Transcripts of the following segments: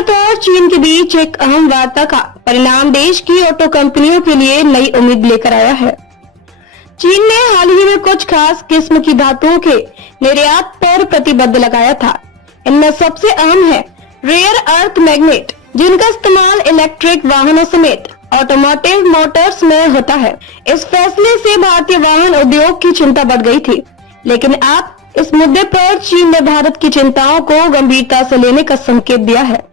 भारत और चीन के बीच एक अहम वार्ता का परिणाम देश की ऑटो कंपनियों के लिए नई उम्मीद लेकर आया है। चीन ने हाल ही में कुछ खास किस्म की धातुओं के निर्यात पर प्रतिबंध लगाया था। इनमें सबसे अहम है रेयर अर्थ मैग्नेट, जिनका इस्तेमाल इलेक्ट्रिक वाहनों समेत ऑटोमोटिव मोटर्स में होता है। इस फैसले से भारतीय वाहन उद्योग की चिंता बढ़ गई थी, लेकिन अब इस मुद्दे पर चीन ने भारत की चिंताओं को गंभीरता से लेने का संकेत दिया है।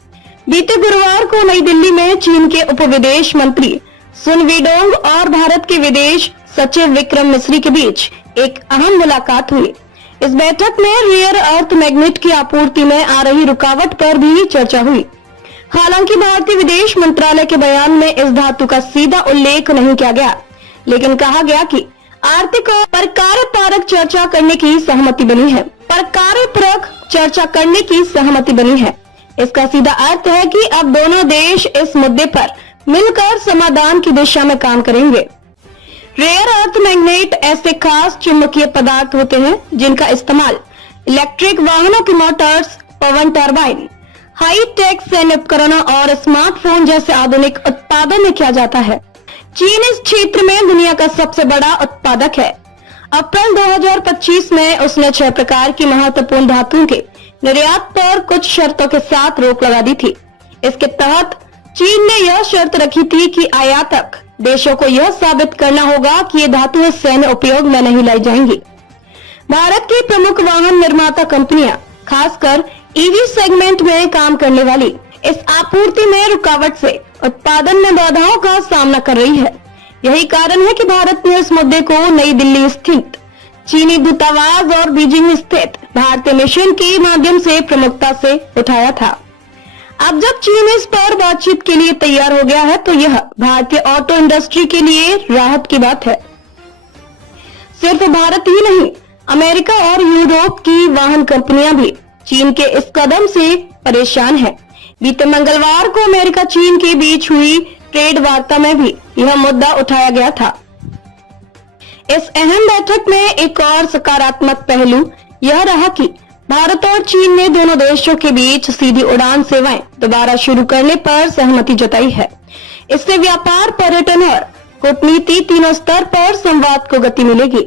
बीते गुरुवार को नई दिल्ली में चीन के उप विदेश मंत्री सुन वीडोंग और भारत के विदेश सचिव विक्रम मिस्री के बीच एक अहम मुलाकात हुई। इस बैठक में रेयर अर्थ मैग्नेट की आपूर्ति में आ रही रुकावट पर भी चर्चा हुई। हालांकि भारतीय विदेश मंत्रालय के बयान में इस धातु का सीधा उल्लेख नहीं किया गया, लेकिन कहा गया कि आर्थिक और परकारपरक चर्चा करने की सहमति बनी है। परकारपरक चर्चा करने की सहमति बनी है। इसका सीधा अर्थ है कि अब दोनों देश इस मुद्दे पर मिलकर समाधान की दिशा में काम करेंगे। रेयर अर्थ मैग्नेट ऐसे खास चुंबकीय पदार्थ होते हैं जिनका इस्तेमाल इलेक्ट्रिक वाहनों के मोटर्स, पवन टरबाइन, हाई टेक सैन्य उपकरणों और स्मार्टफोन जैसे आधुनिक उत्पादन में किया जाता है। चीन इस क्षेत्र में दुनिया का सबसे बड़ा उत्पादक है। अप्रैल 2025 में उसने 6 प्रकार की महत्वपूर्ण धातुओं के निर्यात पर कुछ शर्तों के साथ रोक लगा दी थी। इसके तहत चीन ने यह शर्त रखी थी कि आयातक देशों को यह साबित करना होगा कि ये धातुएं सैन्य उपयोग में नहीं लाई जाएंगी। भारत की प्रमुख वाहन निर्माता कंपनियां, खासकर ईवी सेगमेंट में काम करने वाली, इस आपूर्ति में रुकावट से उत्पादन में बाधाओं का सामना कर रही है। यही कारण है कि भारत ने इस मुद्दे को नई दिल्ली स्थित चीनी दूतावास और बीजिंग स्थित भारतीय मिशन के माध्यम से प्रमुखता से उठाया था। अब जब चीन इस पर बातचीत के लिए तैयार हो गया है, तो यह भारतीय ऑटो इंडस्ट्री के लिए राहत की बात है। सिर्फ भारत ही नहीं, अमेरिका और यूरोप की वाहन कंपनियां भी चीन के इस कदम से परेशान हैं। बीते मंगलवार को अमेरिका चीन के बीच हुई ट्रेड वार्ता में भी यह मुद्दा उठाया गया था। इस अहम बैठक में एक और सकारात्मक पहलू यह रहा कि भारत और चीन ने दोनों देशों के बीच सीधी उड़ान सेवाएं दोबारा शुरू करने पर सहमति जताई है। इससे व्यापार, पर्यटन और कूटनीति तीनों स्तर पर संवाद को गति मिलेगी।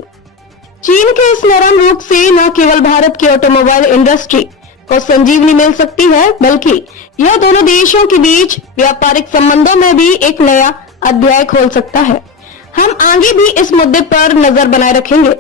चीन के इस नरम रुख से न केवल भारत की ऑटोमोबाइल इंडस्ट्री को संजीवनी मिल सकती है, बल्कि यह दोनों देशों के बीच व्यापारिक संबंधों में भी एक नया अध्याय खोल सकता है। हम आगे भी इस मुद्दे पर नजर बनाए रखेंगे।